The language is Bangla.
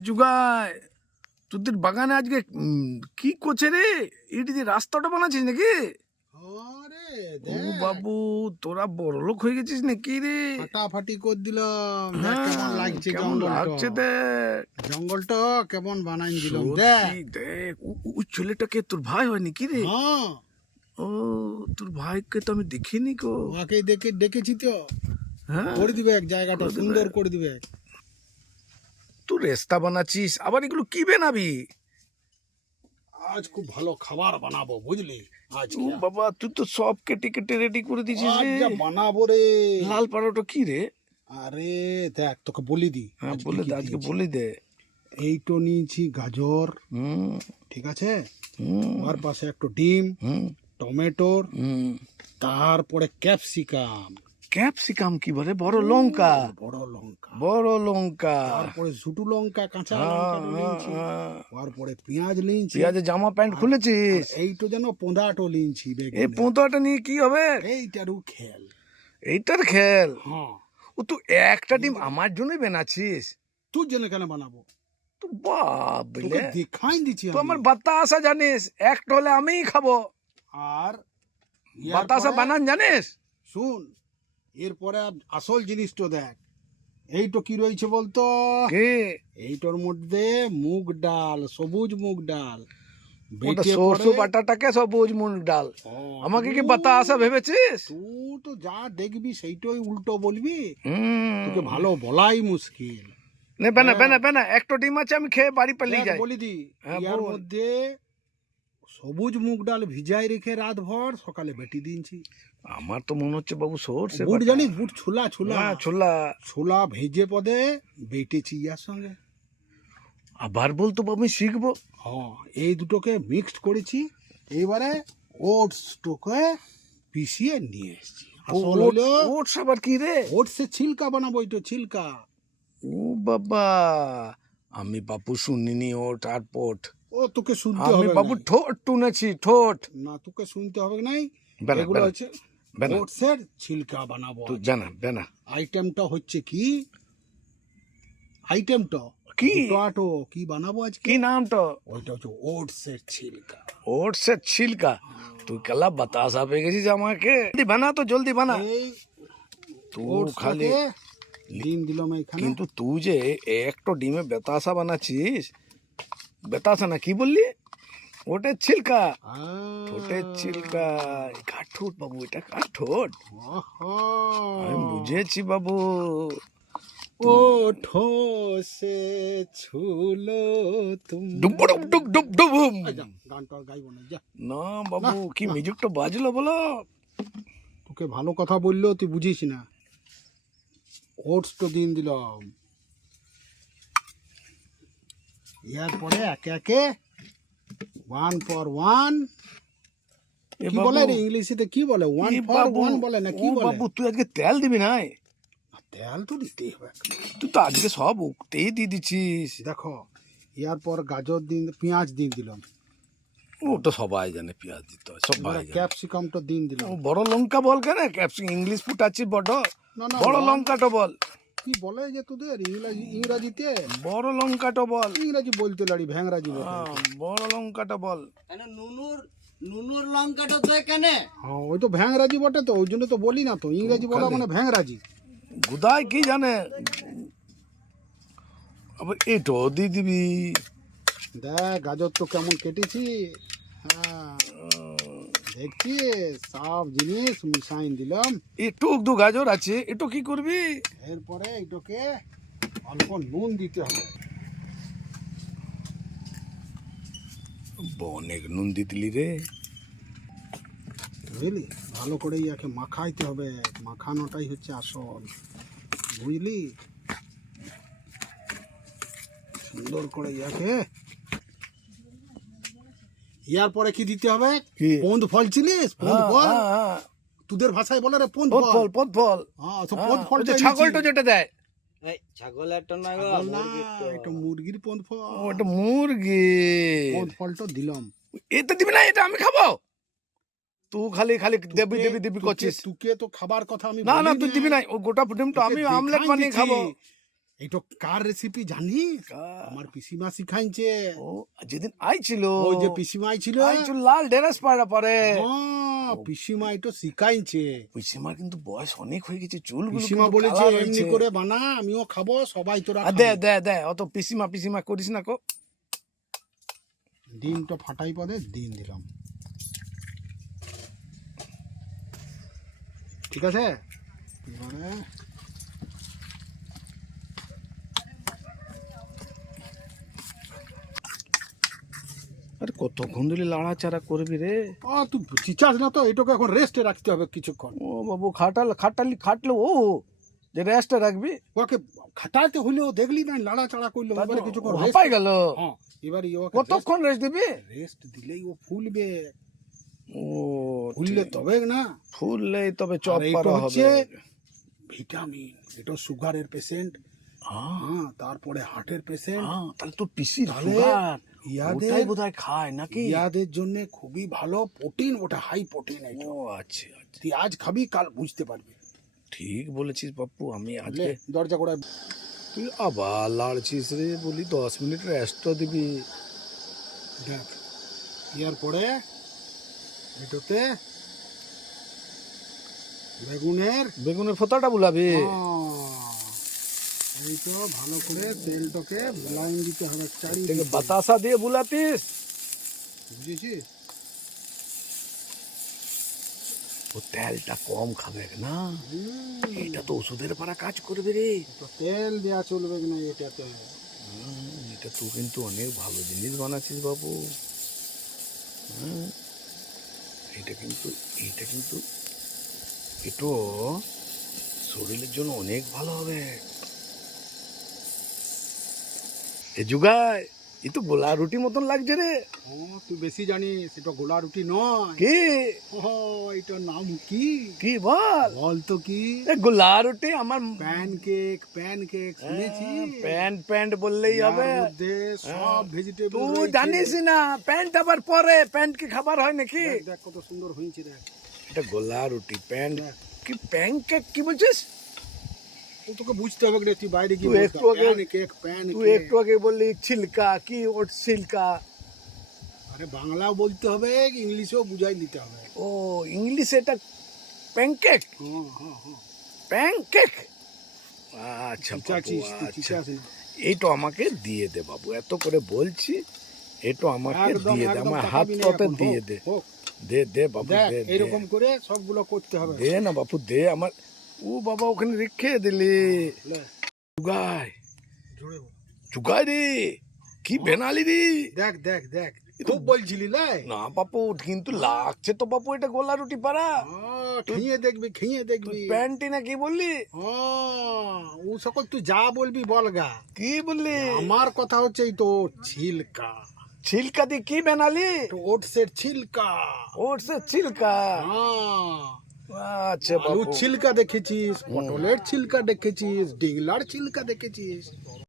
জুগায় তোদের বাগানে আজকে কি করছে রে? এটি যে রাস্তাটা বানাচ্ছিস নাকি? আরে ও দেখ বাবু, তোরা বড় লোক হয়ে গেছিস নাকি রে? ফাটাফাটি করে দিলাম। দেখ কেমন হ্যাঁ, লাগছে কেমন লাগছে দেখ। জঙ্গলটা কেমন বানাই দিলাম সত্যি দেখ। দেখ, ওই ছেলেটাকে তোর ভাই হয় নাকি রে? হ্যাঁ, ও, তোর ভাইকে তো আমি দেখিনি গো। ওকে দেখেছি তো। হ্যাঁ, করে দিবে এক জায়গাটা করে দিবে। সুন্দর করে দিবে। তুই রেস্তা বানাচ্ছিস, আবার এগুলো কি বানাবি? আজ খুব ভালো খাবার বানাবো বুঝলি। ও বাবা, তুই তো সব কেটে কেটে রেডি করে দিছিস আজ রে। যা বানাবো রে। লাল পাড়াটা কি রে? আরে দেখ তোকে বলি দি হ্যাঁ, আজকে বলে কি দে, আজকে দিয়েছি। বলে দে। এইটো নিয়েছি গাজর, হুম ঠিক আছে। হুম তার পাশে একটু ডিম, হুম টমেটোর, হুম। তারপরে ক্যাপসিকাম, ক্যাপসিকাম কি বলে? বড় লঙ্কা, বড় লঙ্কা, বড় লঙ্কা। তারপরে ছোট লঙ্কা, কাঁচা হ্যাঁ, লঙ্কাটা হ্যাঁ, লিঞ্ছি, হ্যাঁ। তারপরে পেঁয়াজ লিঞ্ছি, পেঁয়াজের জামা প্যান্ট খুলেছিস? এইটো যেন পোঁদাটো লিঞ্ছি এই বেগুনের। পোঁতাটা নিয়ে কি হবে? এইটারও খেল। এইটার খেল? হ্যাঁ, ও, তুই একটা ডিম আমার জন্যই বানাচ্ছিস? তুই জেনে কেন বানাবো? তো বাপ তোকে বলে, দেখাই দিচ্ছি তুই আমি। আমার বাতাসা জানিস, একটা হলে আমিই খাবো। আর বাতাসা এরপরে বানান জানিস? শুন, এরপরে আসল জিনিসটা দেখ। এইটো কি রয়েছে বলতো? কি? এইটার মধ্যে মুগ ডাল, সবুজ মুগ ডাল ওটা বেটে সরষে পরে। বাটাটাকে সবুজ মুগ ডাল। হ্যাঁ, আমাকে কি বাতাসা ভেবেছিস? তুই তো যা দেখবি সেইটাই উল্টো বলবি। হুম। তোকে ভালো বলাই মুশকিল। নে বেনা বেনা বেনা, একটা ডিম আছে, আমি খেয়ে বাড়ি পালিয়ে দেখ যাই। বলি দি, হ্যাঁ, ইয়ার বল। মধ্যে সবুজ মুগ ডাল ভিজাই রেখে রাত ভর সকালে বেটি দিনছি। আমার তো মনে হচ্ছে বাবু সরষে বুট বাটা। জানিস, বুট ছোলা ছোলা হ্যাঁ, ছোলা। ছোলা ভেজে পদে বেটেছি ইয়ার সঙ্গে। আবার বলতো বাবু, আমি শিখবো। হ্যাঁ, এই দুটোকে মিক্সড করেছি। এইবারে ওটসটাকে পিষিয়ে নিয়ে এসেছি। আসল হলো ওটস আবার কি রে? ওটসের ছিলকা বানাবো, এইটা ছিলকা। ও বাবা, আমি বাবু শুনিনি ওট আর পোট। ও তোকে শুনতে আমি হবে বাবু নাই। ঠোঁট শুনেছি, ঠোঁট। না, তোকে শুনতে হবে নাই। বেনা এগুলো বেনা হচ্ছে বেনা, ওটসের ছিলকা বানাবো তুই আজ। বেনা বেনা। আইটেমটা হচ্ছে কি? আইটেমটা কি? দুটো কি বানাবো আজকে? কি নামটা? ওইটা হচ্ছে ওটসের ছিলকা। ওটসের ছিলকা? তুই কেলা বাতাসা পেয়ে গেছিস আমাকে। জলদি বানা তো, জলদি বানা। এই তুই খালি, ওটসটাকে ডিম দিলাম এখানে। কিন্তু তুই যে একটা ডিমে বেতাসা বানাচ্ছিস। বেতাসা না, কি বললি? ওটের ছিলকা? ঠোঁটের ছিলকা। কাঠোট বাবু, এটা কাঠোট। আমি বুঝেছি বাবু। ওঠো সে ছুলো তুমি। ডুবুম ডুব ডুব ডুবুম। গানটা আর গাইবো না, যা। না বাবু, কি মিউজিকটা বাজলো বলো? তোকে ভালো কথা বললেও তুই বুঝিস না। ওটস তো দিন দিলাম। এরপরে একে একে ওয়ান ফর ওয়ান। এ কি বাবু, বলে রে ইংলিশে? কি বলে? One A for Babu, one বলে না কি ও বলে? বাবু, তুই আজকে তেল দিবি না? তেল তো দিতেই হবে। তুই তো আজকে সব উঠতেই দিয়ে দিচ্ছিস। দেখো, এরপর গাজর দিন, পেঁয়াজ দিন দিলাম। ও তো সবাই জানে পেঁয়াজ দিতে হয়, সবাই জানে। ক্যাপসিকামটা দিন দিলাম। ও বড় লঙ্কা বল কেন? ক্যাপসিকাম ইংলিশ ফুটাচ্ছিস বড়। না না, বড় লঙ্কাটা বল। কি বলে যে তোদের ইংরাজিতে? বড় লঙ্কাটা বল। ইংরাজি বলতে লাড়ি ভ্যাংরাজি বটে। হ্যাঁ, বড় লঙ্কাটা বল। নুনুর লঙ্কাটা তো এখানে। হ্যাঁ, ওই তো ভ্যাংরাজি বটে, তো ওই জন্য তো বলি না তো। ইংরাজি বলা মানে ভ্যাংরাজি। গুদায় কি জানে। আবার এটাও দিয়ে দিবি। দেখ গাজর তো কেমন কেটেছি। হ্যাঁ, দেখছি সব জিনিস মিশাইন দিলাম। একটু দু গাজর আছে, একটু কি করবি? এরপরে এটাকে অল্প নুন দিতে হবে। অনেক নুন দিয়ে দিলি রে। বুঝলি, ভালো করে ইয়াকে মাখাইতে হবে। মাখানোটাই হচ্ছে আসল, বুঝলি। সুন্দর করে ইয়াকে। ইয়ার পরে কি দিতে হবে? কি? পোন্দ ফল চিনিস? পোন্দ ফল হ্যাঁ, হ্যাঁ। তোদের ভাষায় বলে রে পোন্দ পদ ফল। ফল, পদ ফল। হ্যাঁ, তো হ্যাঁ, পোন্দ ফল ওই যে ছাগলটা যেটা দেয়। এই ছাগলেরটা না গো, না, মুরগিরটা। এটা মুরগির পোন্দ ফল। ওটা মুরগি। পোন্দ ফলটা দিলাম। এটা দিবি না, এটা আমি খাবো। তুই খালি খালি দেবি দেবি দেবি করছিস। তোকে তো খাবার কথা আমি না না, বলি তুই নাই। দিবি না। ও গোটা ডিমটা তোকে আমি দেখাই আমলেট বানিয়ে দিচ্ছি। খাবো। এইটা কার রেসিপি জানিস? কার? আমার পিসিমা শিখাইছে। ও যেদিন আইছিল ওই যে পিসিমা ছিল, আইছিল লাল ড্রেস পাড়া পরে। পিসিমা এটা শিখাইছে। পিসিমার কিন্তু বয়স অনেক হয়ে গেছে, চুলগুলো পিসিমা কিন্তু বলেছে কালা এমনি হয়েছে। করে বানা, আমিও খাবো, সবাই তোরা দে খাবি। দে দে অত পিসিমা পিসিমা করিস না কো। ডিমটা ফাটাই পদে ডিম দিলাম, ঠিক আছে। এবারে আরে কতক্ষণ ধরে লাড়াচাড়া করবি রে? তুই চিচাস না তো, এটাকে এখন রেস্টে রাখতে হবে কিছুক্ষণ। ও বাবু খাটলে ও যে রেস্টে রাখবি। ওকে খাটাতে হলেও দেখলি না লাড়াচাড়া করলো, এবারে কিছুক্ষণ rest- হাঁপাই গেল। হ্যাঁ, এবারে কতক্ষণ রেস্ট দিবি? রেস্ট দিলেই ও ফুলবে, ও ফুললে তবে না। ফুললেই তবে চপ আর এইটা পারা হচ্ছে হবে। ভিটামিন, এটা সুগারের পেশেন্ট, হ্যাঁ হ্যাঁ, তারপরে হার্টের পেশেন্ট, হ্যাঁ, তাহলে তো পিসির তাহলে সুগার ইয়াদের- ওটাই বোধহয় খায় নাকি? ইয়াদের জন্য খুবই ভালো, প্রোটিন, ওটা হাই প্রোটিন। ও আচ্ছা আচ্ছা, তুই আজ খাবি, কাল বুঝতে পারবি। ঠিক বলেছিস বাপু। আমি বুঝলে? আজকে দরজা করে তুই আবার লাড়ছিস রে, বলি 10 মিনিট রেস্ট দিবি। দেখ, ইয়ার পরে এটাতে বেগুনের ফোঁটাটা বুলাবি। এই তো ভালো করে তেলটাকে লাইন দিতে হবে থেকে চারিদিকে, বাতাসা দিয়ে বুলাতিস। বুঝেছিস? ও তেলটা কম খাবে না, হুম, এটা তো ওষুধের পারা কাজ করবে রে। তো তেল দেওয়া চলবে না এটাতে। এটা তুই কিন্তু অনেক ভালো জিনিস বানাচ্ছিস বাবু। এটা কিন্তু এটা শরীরের জন্য অনেক ভালো হবে। এ যুগায় এ তো গোলা রুটি মতন লাগছে রে। তুই বেশি জানিস, এটা গোলা রুটি নয়। কি এটার নাম কি? কি বল? বল তো কি? এ গোলা রুটি আমার প্যানকেক শুনেছি? প্যান্ট বললেই হবে। এর মধ্যে সব ভেজিটেবল তুই জানিস না প্যান্ট আবার পরে প্যান্ট কি খাবার হয় নাকি? দেখ কত সুন্দর হয়েছে, দেখ। এটা গোলা রুটি প্যান্ট দেখ, কি প্যানকেক কি বলছিস? ও তোকে বুঝতে হবে রে, তুই বাইরে কি তুই একটু আগে- প্যানকেক। তুই একটু আগে বললি ছিলকা, কি ওট ছিলকা? আরে বাংলাও বলতে হবে, ইংলিশেও বুঝাই দিতে হবে। ও ইংলিশে এটা প্যানকেক। হ্যাঁ। প্যানকেক আচ্ছা বাবু, চিচাছিস, তুই আচ্ছা। চিচাস না। এইটা আমাকে দিয়ে দে বাবু, এত করে বলছি, এটা আমাকে একদম দিয়ে দে, আমার হাত তাকাবি না পাতে এখন, দিয়ে হোক, দে। হোক। দে বাবু, দেখ, দে এরকম করে সবগুলো করতে হবে। দে না বাপু, দে আমার। ও বাবা ওখানে রেখে দিলি। লে, চুগাই জোরে বল। চুগাই রে, কি বেনালি রে। দেখ খুব বলছিলি লাই। না বাপু, কিন্তু লাগছে তো বাপু, এটা গোলা রুটি পারা। খেয়ে দেখবি। প্যান্টি না কি বললি? ও সকল তুই যা বলবি বলগা, কি বললি? আমার কথা হচ্ছে এই তো ছিলকা, ছিলকা দিয়ে কি বেনালি? তো ওটসের ছিলকা। ওটসে ছিলকা। আচ্ছা আলু বাপু, ছিলকা দেখেছিস, পটলের ছিলকা দেখেছিস, ডিংলার ছিলকা দেখেছিস।